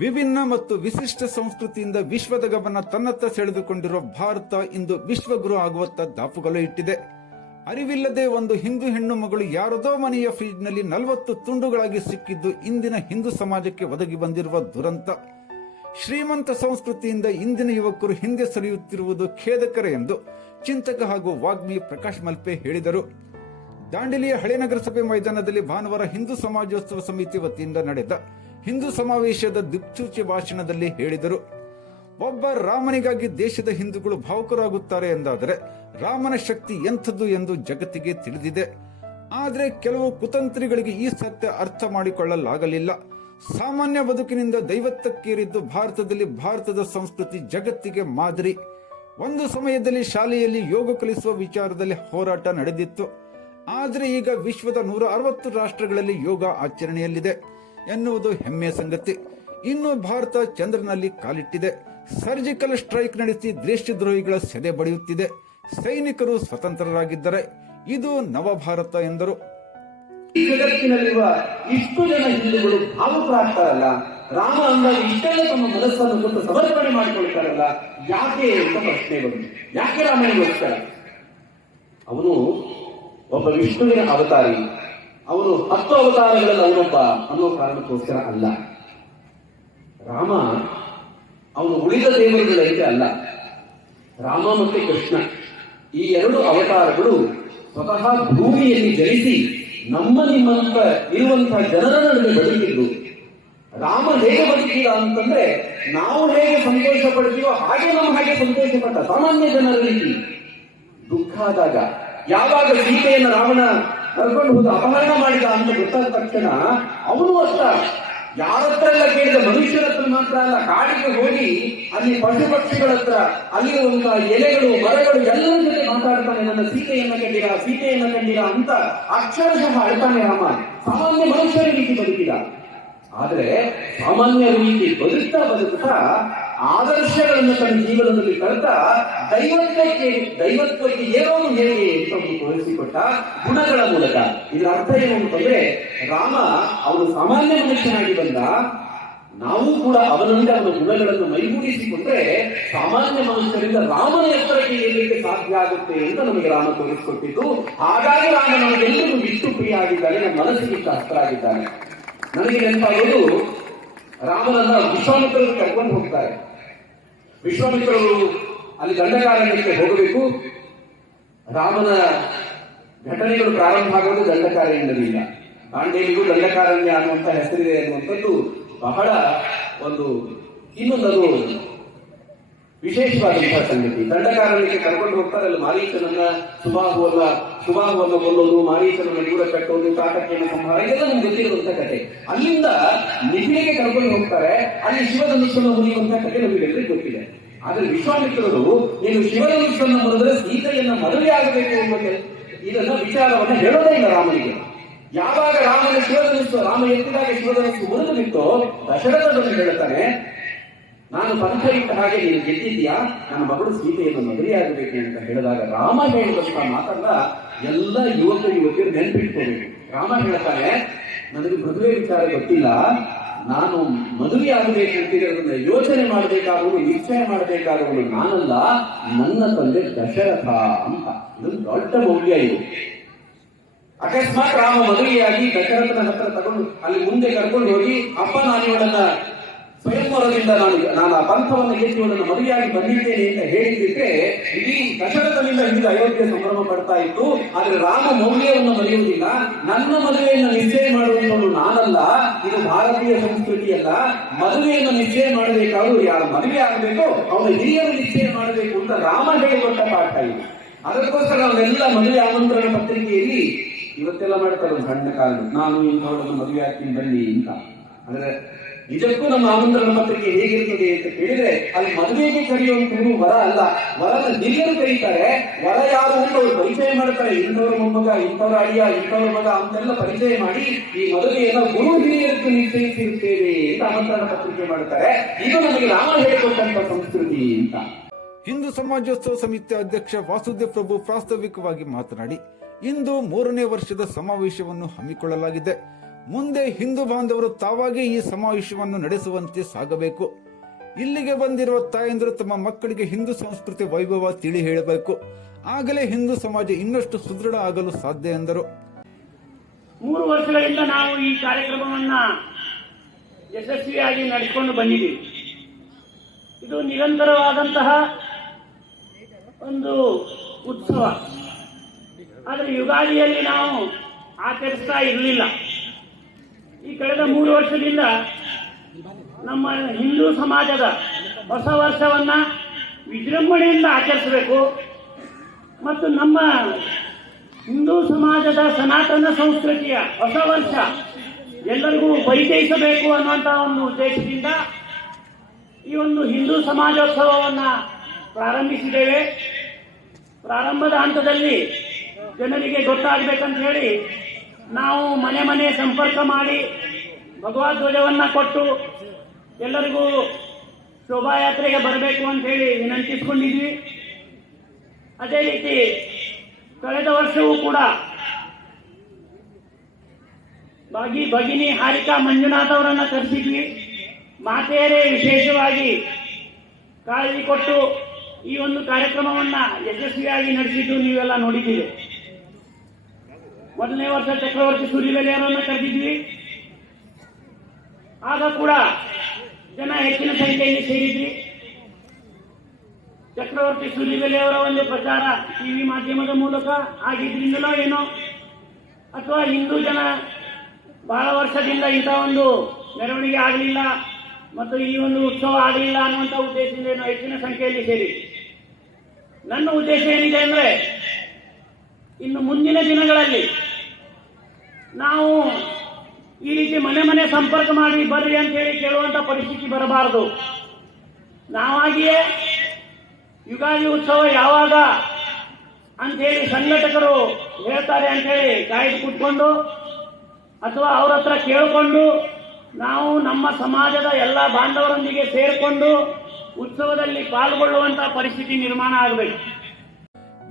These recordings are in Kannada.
ವಿಭಿನ್ನ ಮತ್ತು ವಿಶಿಷ್ಟ ಸಂಸ್ಕೃತಿಯಿಂದ ವಿಶ್ವದ ಗಮನ ತನ್ನತ್ತ ಸೆಳೆದುಕೊಂಡಿರುವ ಭಾರತ ಇಂದು ವಿಶ್ವಗುರು ಆಗುವತ್ತ ದಾಪುಗಾಲು ಇಟ್ಟಿದೆ. ಅರಿವಿಲ್ಲದೆ ಒಂದು ಹಿಂದೂ ಹೆಣ್ಣು ಮಗಳು ಯಾರದೋ ಮನೆಯ ಫ್ರಿಡ್ಜ್ನಲ್ಲಿ 40 ತುಂಡುಗಳಾಗಿ ಸಿಕ್ಕಿದ್ದು ಇಂದಿನ ಹಿಂದೂ ಸಮಾಜಕ್ಕೆ ಒದಗಿ ಬಂದಿರುವ ದುರಂತ. ಶ್ರೀಮಂತ ಸಂಸ್ಕೃತಿಯಿಂದ ಇಂದಿನ ಯುವಕರು ಹಿಂದೆ ಸರಿಯುತ್ತಿರುವುದು ಖೇದಕರ ಎಂದು ಚಿಂತಕ ಹಾಗೂ ವಾಗ್ಮಿ ಪ್ರಕಾಶ್ ಮಲ್ಪೆ ಹೇಳಿದರು. ದಾಂಡೇಲಿಯ ಹಳೆ ನಗರಸಭೆ ಮೈದಾನದಲ್ಲಿ ಭಾನುವಾರ ಹಿಂದೂ ಸಮಾಜೋತ್ಸವ ಸಮಿತಿ ವತಿಯಿಂದ ನಡೆದ ಹಿಂದೂ ಸಮಾವೇಶದ ದಿಕ್ಸೂಚಿ ಭಾಷಣದಲ್ಲಿ ಹೇಳಿದರು. ಒಬ್ಬ ರಾಮನಿಗಾಗಿ ದೇಶದ ಹಿಂದೂಗಳು ಭಾವುಕರಾಗುತ್ತಾರೆ ಎಂದಾದರೆ ರಾಮನ ಶಕ್ತಿ ಎಂಥದ್ದು ಎಂದು ಜಗತ್ತಿಗೆ ತಿಳಿದಿದೆ. ಆದರೆ ಕೆಲವು ಕುತಂತ್ರಿಗಳಿಗೆ ಈ ಸತ್ಯ ಅರ್ಥ ಮಾಡಿಕೊಳ್ಳಲಾಗಲಿಲ್ಲ. ಸಾಮಾನ್ಯ ಬದುಕಿನಿಂದ ದೈವತ್ವಕ್ಕೇರಿದ್ದು ಭಾರತದಲ್ಲಿ ಭಾರತದ ಸಂಸ್ಕೃತಿ ಜಗತ್ತಿಗೆ ಮಾದರಿ. ಒಂದು ಸಮಯದಲ್ಲಿ ಶಾಲೆಯಲ್ಲಿ ಯೋಗ ಕಲಿಸುವ ವಿಚಾರದಲ್ಲಿ ಹೋರಾಟ ನಡೆದಿತ್ತು. ಆದರೆ ಈಗ ವಿಶ್ವದ 160 ರಾಷ್ಟ್ರಗಳಲ್ಲಿ ಯೋಗ ಆಚರಣೆಯಲ್ಲಿದೆ ಎನ್ನುವುದು ಹೆಮ್ಮೆಯ ಸಂಗತಿ. ಇನ್ನು ಭಾರತ ಚಂದ್ರನಲ್ಲಿ ಕಾಲಿಟ್ಟಿದೆ. ಸರ್ಜಿಕಲ್ ಸ್ಟ್ರೈಕ್ ನಡೆಸಿ ದೇಶದ್ರೋಹಿಗಳ ಸೆದೆ ಬಡಿಯುತ್ತಿದೆ. ಸೈನಿಕರು ಸ್ವತಂತ್ರರಾಗಿದ್ದರೆ ಇದು ನವಭಾರತ ಎಂದರು. ಈ ಜಗತ್ತಿನಲ್ಲಿರುವ ಇಷ್ಟು ಜನ ಹಿಂದೂಗಳು ಭಾವುಕರಾಗ್ತಾರಲ್ಲ, ರಾಮ ಅಂದಾಗ ಇಷ್ಟೆಲ್ಲ ತಮ್ಮ ಮನಸ್ಸನ್ನು ಕೊಟ್ಟು ಸಮರ್ಪಣೆ ಮಾಡಿಕೊಳ್ತಾರಲ್ಲ, ಯಾಕೆ ಅಂತ ಪ್ರಶ್ನೆ ಬಂತು. ಯಾಕೆ ರಾಮನಿಗೋಸ್ಕರ? ಅವನು ಒಬ್ಬ ವಿಷ್ಣುವಿನ ಅವತಾರಿ, ಅವನು 10 ಅವತಾರಗಳಲ್ಲಿ ಅವನೊಬ್ಬ ಅನ್ನೋ ಕಾರಣಕ್ಕೋಸ್ಕರ ಅಲ್ಲ. ರಾಮ ಅವನು ಉಳಿದ ದೇವರುಗಳಂತೆ ಅಲ್ಲ. ರಾಮ ಮತ್ತೆ ಕೃಷ್ಣ ಈ 2 ಅವತಾರಗಳು ಸ್ವತಃ ಭೂಮಿಯಲ್ಲಿ ಜನಿಸಿ ನಮ್ಮ ನಿಮ್ಮಂತ ಇರುವಂತಹ ಜನರ ನಡುವೆ ಬದುಕಿದ್ದು. ರಾಮ ಹೇಗೆ ಬದುಕಿದ ಅಂತಂದ್ರೆ ನಾವು ಹೇಗೆ ಸಂತೋಷ ಪಡ್ತೀವೋ ಹಾಗೆ ನಮ್ಮ ಹಾಗೆ ಸಂತೋಷ ಪಟ್ಟ ಸಾಮಾನ್ಯ ಜನರ ರೀತಿ. ದುಃಖ ಆದಾಗ ಯಾವಾಗ ಸೀತೆಯನ್ನು ರಾವಣ ಕರ್ಕೊಂಡು ಹೋದ ಅಪಹರಣ ಮಾಡಿದ ಅಂತ ಗೊತ್ತಾದ ತಕ್ಷಣ ಅವನು ಅಷ್ಟ ಯಾರ ಹತ್ರ ಎಲ್ಲ ಕೇಳಿದ, ಮನುಷ್ಯರ ಹತ್ರ ಮಾತ್ರ ಅಲ್ಲ, ಕಾಡಿಗೆ ಹೋಗಿ ಅಲ್ಲಿ ಪಶು ಪಕ್ಷಿಗಳ ಹತ್ರ ಅಲ್ಲಿರುವಂತಹ ಎಲೆಗಳು ಮರಗಳು ಎಲ್ಲರ ಜೊತೆ ಮಾತಾಡ್ತಾನೆ. ನನ್ನ ಸೀತೆಯನ್ನ ಕಂಡಿರ ಅಂತ ಅಕ್ಷರಶಃ ಅಳ್ತಾನೆ ರಾಮ. ಸಾಮಾನ್ಯ ಮನುಷ್ಯರ ರೀತಿ ಬದುಕಿದ. ಆದ್ರೆ ಸಾಮಾನ್ಯ ರೀತಿ ಬದುಕ್ತಾ ಆದರ್ಶಗಳನ್ನು ತನ್ನ ಜೀವನದಲ್ಲಿ ಕಲಿತಾ ದೈವತ್ವಕ್ಕೆ ಏರೋದು ಹೇಗೆ ಅಂತ ತೋರಿಸಿಕೊಟ್ಟ ಗುಣಗಳ ಮೂಲಕ. ಇದರ ಅರ್ಥ ಏನು ಅಂತಂದ್ರೆ, ರಾಮ ಅವನು ಸಾಮಾನ್ಯ ಮನುಷ್ಯನಾಗಿ ಬಂದ, ನಾವು ಕೂಡ ಅವನಂತೆ ಅವನ ಗುಣಗಳನ್ನು ಮೈಗೂಡಿಸಿಕೊಂಡ್ರೆ ಸಾಮಾನ್ಯ ಮನುಷ್ಯರಿಂದ ರಾಮನ ಎತ್ತರಕ್ಕೆ ಏರಲಿಕ್ಕೆ ಸಾಧ್ಯ ಆಗುತ್ತೆ ಅಂತ ನಮಗೆ ರಾಮ ತೋರಿಸಿಕೊಟ್ಟಿದ್ದು. ಹಾಗಾಗಿ ರಾಮ ನಮಗೆಲ್ಲರಿಗೂ ವಿಷ್ಣು ಪ್ರಿಯ ಆಗಿದ್ದಾನೆ, ನಮ್ಮ ಮನಸ್ಸಿಗೆ ಹಸ್ತ ಆಗಿದ್ದಾನೆ. ನನಗೆ ನೆನಪಾಗೋದು, ರಾಮನನ್ನ ವಿಶ್ವಾಮಿತ್ರರು ಕರ್ಕೊಂಡು ಹೋಗ್ತಾರೆ. ವಿಶ್ವಾಮಿತ್ರರು ಅಲ್ಲಿ ದಂಡಕಾರಣ್ಯಕ್ಕೆ ಹೋಗಬೇಕು. ರಾಮನ ಘಟನೆಗಳು ಪ್ರಾರಂಭ ಆಗೋದು ದಂಡಕಾರಣ್ಯದಿಂದ. ದಾಂಡೇಲಿಗೂ ದಂಡಕಾರಣ್ಯ ಅನ್ನುವಂತ ಹೆಸರಿದೆ ಅನ್ನುವಂಥದ್ದು ಬಹಳ ಇನ್ನೊಂದು ವಿಶೇಷವಾದಂತಹ ಸಂಗತಿ. ದಂಡಕಾರಣ್ಯಕ್ಕೆ ಕರ್ಕೊಂಡು ಹೋಗ್ತಾರೆ. ಅಲ್ಲಿ ಮಾರೀಚನನ್ನ ಸುಬಾಹುವನ್ನ ಕೊಲ್ಲೋದು, ಮಾರೀಚನನ್ನ ದೂರ ಕಟ್ಟೋದು, ಕಾಟಕಿಯನ್ನ ಸಂಹಾರ, ಇದೆಲ್ಲ ನಮ್ಗೆ ಗೊತ್ತಿರುವಂತ ಕಥೆ. ಅಲ್ಲಿಂದ ನಿಖಿಲಿಗೆ ಕರ್ಕೊಂಡು ಹೋಗ್ತಾರೆ. ಅಲ್ಲಿ ಶಿವಧನುಸ್ಸನ್ನು ಮುರಿಯುವಂತ ಕಥೆ ನಮಗೆಲ್ಲರಿಗೂ ಗೊತ್ತಿದೆ. ಆದ್ರೆ ವಿಶ್ವಾಮಿತ್ರರು ನೀನು ಶಿವಧನುಸ್ಸನ್ನು ಮುರಿದ್ರೆ ಸೀತೆಯನ್ನ ಮದುವೆ ಆಗಬೇಕು ಎಂಬ ಇದನ್ನ ವಿಚಾರವನ್ನ ಹೇಳೋದೇ ಇಲ್ಲ ರಾಮನಿಗೆ. ಯಾವಾಗ ರಾಮ ಎತ್ತಿದಾಗ ಶಿವಧನುಸ್ಸು ಮುರಿದು ಬಿಟ್ಟು ದಶರಥನನ್ನು ಹೇಳ್ತಾನೆ, ನಾನು ಪಂಥ ಇಟ್ಟ ಹಾಗೆ ನೀನು ಗೆದ್ದಿದ್ಯಾ, ನನ್ನ ಮಗಳು ಸೀತೆಯನ್ನು ಮದುವೆಯಾಗಬೇಕು ಅಂತ ಹೇಳಿದಾಗ ರಾಮ ಹೇಳಿದಂತ ಮಾತನ್ನ ಎಲ್ಲ ಯುವತಿಯರು ನೆನ್ಪಿಟ್ಕೋಬೇಕು. ರಾಮ ಹೇಳ್ತಾನೆ, ನನಗೆ ಮದುವೆ ವಿಚಾರ ಗೊತ್ತಿಲ್ಲ, ನಾನು ಮದುವೆ ಆಗಬೇಕಂತಿದ್ರೆ ಅದನ್ನ ಯೋಚನೆ ಮಾಡಬೇಕಾದವನು, ನಿಶ್ಚಯ ಮಾಡಬೇಕಾದವನು ನಾನಲ್ಲ, ನನ್ನ ತಂದೆ ದಶರಥ ಅಂತ. ಇದೊಂದು ದೊಡ್ಡ ಮೌಲ್ಯ ಇದು. ಅಕಸ್ಮಾತ್ ರಾಮ ಮದುವೆಯಾಗಿ ದಶರಥನ ಹತ್ರ ತಗೊಂಡು ಅಲ್ಲಿ ಮುಂದೆ ಕರ್ಕೊಂಡು ಹೋಗಿ, ಅಪ್ಪ ನಾನು ಇವಳನ್ನ ಸ್ವಯಂವರದಿಂದ ನಾನು ಆ ಪಂಥವನ್ನು ಎತ್ತಿ ಇವಳನ್ನು ಮದುವೆಯಾಗಿ ಬಂದಿದ್ದೇನೆ ಅಂತ ಹೇಳಿದ್ರೆ ಇಡೀ ದಶರಥನಿಂದ ಹಿಂದೆ ಅಯೋಧ್ಯೆ ಸಂಭ್ರಮ ಪಡ್ತಾ ಇತ್ತು. ಆದ್ರೆ ರಾಮ ಮೌಲ್ಯವನ್ನು ಮರೆಯುವುದಿಲ್ಲ. ನನ್ನ ಮದುವೆಯನ್ನು ನಿಶ್ಚಯ ಮಾಡುವಂಥದ್ದು ನಾನಲ್ಲ, ಇದು ಭಾರತೀಯ ಸಂಸ್ಕೃತಿಯಲ್ಲ. ಮದುವೆಯನ್ನು ನಿಶ್ಚಯ ಮಾಡಬೇಕಾದ್ರು ಯಾರು ಮದುವೆ ಆಗಬೇಕೋ ಅವನ ಹಿರಿಯರು ನಿಶ್ಚಯ ಮಾಡಬೇಕು ಅಂತ ರಾಮ ಹೇಳಿಕೊಟ್ಟ ಪಾಠ ಇದು. ಅದಕ್ಕೋಸ್ಕರ ನಾವೆಲ್ಲ ಮದುವೆ ಆಮಂತ್ರಣ ಪತ್ರಿಕೆಯಲ್ಲಿ ಇವತ್ತೆಲ್ಲ ಮಾಡ್ತಾರೆ ಒಂದು ಸಣ್ಣ ಕಾರಣ, ನಾನು ಇಂಥವಳನ್ನು ಮದುವೆ ಆಗ್ತೀನಿ ಬನ್ನಿ ಅಂತ. ಅಂದ್ರೆ ನಿಜಕ್ಕೂ ನಮ್ಮ ಆಮಂತ್ರಣ ಪತ್ರಿಕೆ ಹೇಗಿರ್ತದೆ ಅಂತ ಕೇಳಿದ್ರೆ ಅಲ್ಲಿ ಮದುವೆಗೆ ಕರೆಯುವಂಥದ್ದು ವರ ಅಲ್ಲ, ವರನ ಹಿರಿಯರು ಕರೀತಾರೆ. ವರ ಯಾರು ಅಂತ ಅವರು ಪರಿಚಯ ಮಾಡ್ತಾರೆ. ಇಂಥವ್ರ ಮೊಮ್ಮಗ, ಇಂಥವ್ರ ಅಳಿಯ, ಇಂಥವ್ರ ಮಗ ಅಂತೆಲ್ಲ ಪರಿಚಯ ಮಾಡಿ ಈ ಮದುವೆಯನ್ನು ಗುರು ಹಿರಿಯರಿಗೆ ನಿಶ್ಚಯಿಸಿರುತ್ತೇವೆ ಅಂತ ಆಮಂತ್ರಣ ಪತ್ರಿಕೆ ಮಾಡ್ತಾರೆ. ಇದು ನಮಗೆ ರಾಮ ಹೇಳಿಕೊಟ್ಟಂತ ಸಂಸ್ಕೃತಿ ಅಂತ. ಹಿಂದೂ ಸಮಾಜೋತ್ಸವ ಸಮಿತಿ ಅಧ್ಯಕ್ಷ ವಾಸುದೇವ್ ಪ್ರಭು ಪ್ರಾಸ್ತಾವಿಕವಾಗಿ ಮಾತನಾಡಿ, ಇಂದು 3ನೇ ವರ್ಷದ ಸಮಾವೇಶವನ್ನು ಹಮ್ಮಿಕೊಳ್ಳಲಾಗಿದೆ. ಮುಂದೆ ಹಿಂದೂ ಬಾಂಧವರು ತಾವಾಗೇ ಈ ಸಮಾವೇಶವನ್ನು ನಡೆಸುವಂತೆ ಸಾಗಬೇಕು. ಇಲ್ಲಿಗೆ ಬಂದಿರುವ ತಾಯಂದಿರು ತಮ್ಮ ಮಕ್ಕಳಿಗೆ ಹಿಂದೂ ಸಂಸ್ಕೃತಿ ವೈಭವ ತಿಳಿ ಹೇಳಬೇಕು. ಆಗಲೇ ಹಿಂದೂ ಸಮಾಜ ಇನ್ನಷ್ಟು ಸುದೃಢ ಆಗಲು ಸಾಧ್ಯ ಎಂದರು. 3 ವರ್ಷಗಳಿಂದ ನಾವು ಈ ಕಾರ್ಯಕ್ರಮವನ್ನ ಯಶಸ್ವಿಯಾಗಿ ನಡೆಸಿಕೊಂಡು ಬಂದಿದ್ದೀವಿ. ಇದು ನಿರಂತರವಾದಂತಹ ಒಂದು ಉತ್ಸವ. ಆದರೆ ಯುಗಾದಿಯಲ್ಲಿ ನಾವು ಆಚರಿಸ್ತಾ ಇರಲಿಲ್ಲ. ಈ ಕಳೆದ 3 ವರ್ಷದಿಂದ ನಮ್ಮ ಹಿಂದೂ ಸಮಾಜದ ಹೊಸ ವರ್ಷವನ್ನ ವಿಜೃಂಭಣೆಯಿಂದ ಆಚರಿಸಬೇಕು ಮತ್ತು ನಮ್ಮ ಹಿಂದೂ ಸಮಾಜದ ಸನಾತನ ಸಂಸ್ಕೃತಿಯ ಹೊಸ ವರ್ಷ ಎಲ್ಲರಿಗೂ ಪರಿಚಯಿಸಬೇಕು ಅನ್ನುವಂತಹ ಒಂದು ಉದ್ದೇಶದಿಂದ ಈ ಒಂದು ಹಿಂದೂ ಸಮಾಜೋತ್ಸವವನ್ನ ಪ್ರಾರಂಭಿಸಿದ್ದೇವೆ. ಪ್ರಾರಂಭದ ಹಂತದಲ್ಲಿ ಜನರಿಗೆ ಗೊತ್ತಾಗಬೇಕಂತ ಹೇಳಿ ನಾವು ಮನೆ ಮನೆ ಸಂಪರ್ಕ ಮಾಡಿ ಭಗವದ್ಧ್ವಜವನ್ನ ಕೊಟ್ಟು ಎಲ್ಲರಿಗೂ ಶೋಭಾಯಾತ್ರೆಗೆ ಬರಬೇಕು ಅಂತ ಹೇಳಿ ವಿನಂತಿಸಿಕೊಂಡಿದ್ವಿ. ಅದೇ ರೀತಿ ಕಳೆದ ವರ್ಷವೂ ಕೂಡ ಭಗಿನಿ ಹಾರಿಕಾ ಮಂಜುನಾಥ್ ಅವರನ್ನ ಕರೆಸಿದ್ವಿ. ಮಾತೆಯರೇ ವಿಶೇಷವಾಗಿ ಕಾಳಜಿ ಕೊಟ್ಟು ಈ ಒಂದು ಕಾರ್ಯಕ್ರಮವನ್ನ ಯಶಸ್ವಿಯಾಗಿ ನಡೆಸಿದ್ದು ನೀವೆಲ್ಲ ನೋಡಿದ್ದೀವಿ. ಮೊದಲನೇ ವರ್ಷ ಚಕ್ರವರ್ತಿ ಸೂಲಿಬೆಲೆ ಅವರನ್ನ ಕರೆದಿದ್ವಿ. ಆಗ ಕೂಡ ಜನ ಹೆಚ್ಚಿನ ಸಂಖ್ಯೆಯಲ್ಲಿ ಸೇರಿದ್ವಿ. ಚಕ್ರವರ್ತಿ ಸೂಲಿಬೆಲೆ ಅವರ ಒಂದು ಪ್ರಚಾರ ಟಿವಿ ಮಾಧ್ಯಮದ ಮೂಲಕ ಆಗಿದ್ರಿಂದಲೋ ಏನೋ ಅಥವಾ ಹಿಂದೂ ಜನ ಬಹಳ ವರ್ಷದಿಂದ ಇಂಥ ಒಂದು ಮೆರವಣಿಗೆ ಆಗಲಿಲ್ಲ ಮತ್ತು ಈ ಒಂದು ಉತ್ಸವ ಆಗಲಿಲ್ಲ ಅನ್ನುವಂಥ ಉದ್ದೇಶದಿಂದ ಏನೋ ಹೆಚ್ಚಿನ ಸಂಖ್ಯೆಯಲ್ಲಿ ಸೇರಿದ್ವಿ. ನನ್ನ ಉದ್ದೇಶ ಏನಿದೆ ಅಂದ್ರೆ ಇನ್ನು ಮುಂದಿನ ದಿನಗಳಲ್ಲಿ ನಾವು ಈ ರೀತಿ ಮನೆ ಮನೆ ಸಂಪರ್ಕ ಮಾಡಿ ಬರ್ರಿ ಅಂತ ಹೇಳಿ ಕೇಳುವಂತ ಪರಿಸ್ಥಿತಿ ಬರಬಾರದು. ನಾವಾಗಿಯೇ ಯುಗಾದಿ ಉತ್ಸವ ಯಾವಾಗ ಅಂತೇಳಿ ಸಂಘಟಕರು ಹೇಳ್ತಾರೆ ಅಂತೇಳಿ ಕಾಯ್ದು ಕೂತ್ಕೊಂಡು ಅಥವಾ ಅವ್ರ ಹತ್ರ ಕೇಳಿಕೊಂಡು ನಾವು ನಮ್ಮ ಸಮಾಜದ ಎಲ್ಲ ಬಾಂಧವರೊಂದಿಗೆ ಸೇರಿಕೊಂಡು ಉತ್ಸವದಲ್ಲಿ ಪಾಲ್ಗೊಳ್ಳುವಂತಹ ಪರಿಸ್ಥಿತಿ ನಿರ್ಮಾಣ ಆಗಬೇಕು.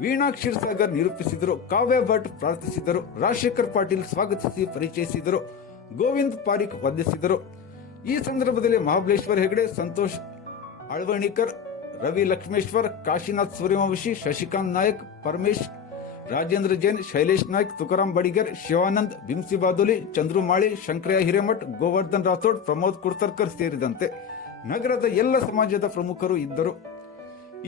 ವೀಣಾ ಕ್ಷೀರಸಾಗರ್ ನಿರೂಪಿಸಿದರು. ಕಾವ್ಯ ಭಟ್ ಪ್ರಾರ್ಥಿಸಿದರು. ರಾಜಶೇಖರ್ ಪಾಟೀಲ್ ಸ್ವಾಗತಿಸಿ ಪರಿಚಯಿಸಿದರು. ಗೋವಿಂದ್ ಪಾರಿಕ್ ವಂದಿಸಿದರು. ಈ ಸಂದರ್ಭದಲ್ಲಿ ಮಹಾಬಲೇಶ್ವರ್ ಹೆಗಡೆ, ಸಂತೋಷ್ ಅಳ್ವಣಿಕರ್, ರವಿ ಲಕ್ಷ್ಮೇಶ್ವರ್, ಕಾಶಿನಾಥ್ ಸೂರ್ಯವಂಶಿ, ಶಶಿಕಾಂತ್ ನಾಯಕ್, ಪರಮೇಶ್, ರಾಜೇಂದ್ರ ಜೈನ್, ಶೈಲೇಶ್ ನಾಯ್ಕ್, ತುಕಾರಾಮ್ ಬಡಿಗರ್, ಶಿವಾನಂದ್, ಬಿಂಸಿ ಬಾದೋಲಿ, ಚಂದ್ರು ಮಾಳಿ, ಶಂಕರಯ್ಯ ಹಿರೇಮಠ್, ಗೋವರ್ಧನ್ ರಾಥೋಡ್, ಪ್ರಮೋದ್ ಕುರ್ತರ್ಕರ್ ಸೇರಿದಂತೆ ನಗರದ ಎಲ್ಲ ಸಮಾಜದ ಪ್ರಮುಖರು ಇದ್ದರು.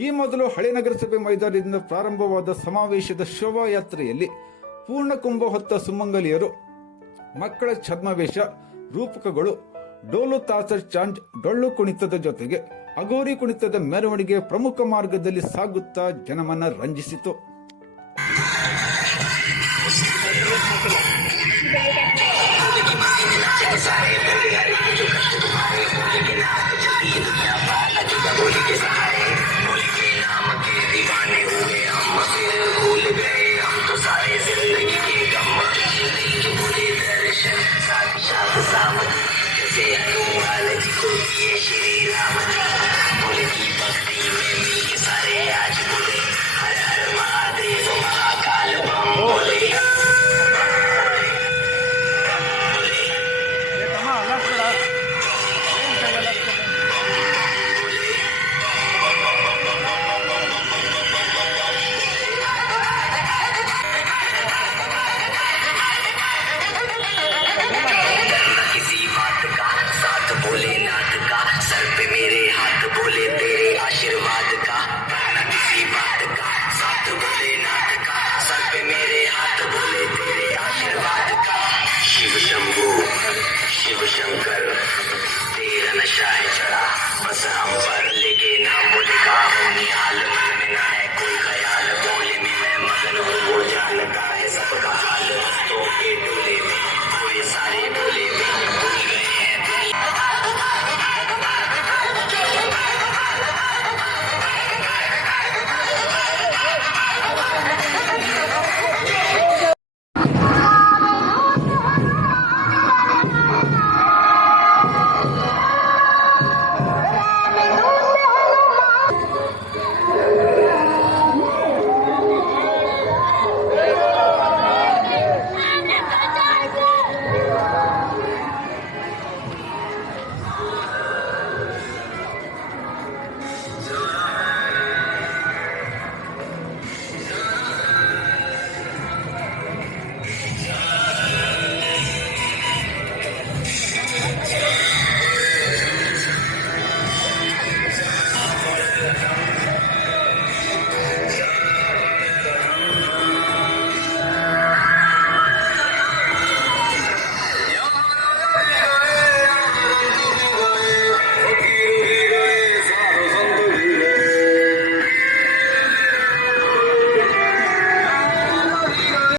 ಈ ಮೊದಲು ಹಳೆ ನಗರಸಭೆ ಮೈದಾನದಿಂದ ಪ್ರಾರಂಭವಾದ ಸಮಾವೇಶದ ಶೋಭಾಯಾತ್ರೆಯಲ್ಲಿ ಪೂರ್ಣಕುಂಭ ಹೊತ್ತ ಸುಮಂಗಲಿಯರು, ಮಕ್ಕಳ ಛದ್ಮವೇಶ, ರೂಪಕಗಳು, ಡೋಲು ತಾಸರ್ ಚಾಂಜ್, ಡೊಳ್ಳು ಕುಣಿತದ ಜೊತೆಗೆ ಅಗೋರಿ ಕುಣಿತದ ಮೆರವಣಿಗೆ ಪ್ರಮುಖ ಮಾರ್ಗದಲ್ಲಿ ಸಾಗುತ್ತಾ ಜನಮನ ರಂಜಿಸಿತು. Sorry,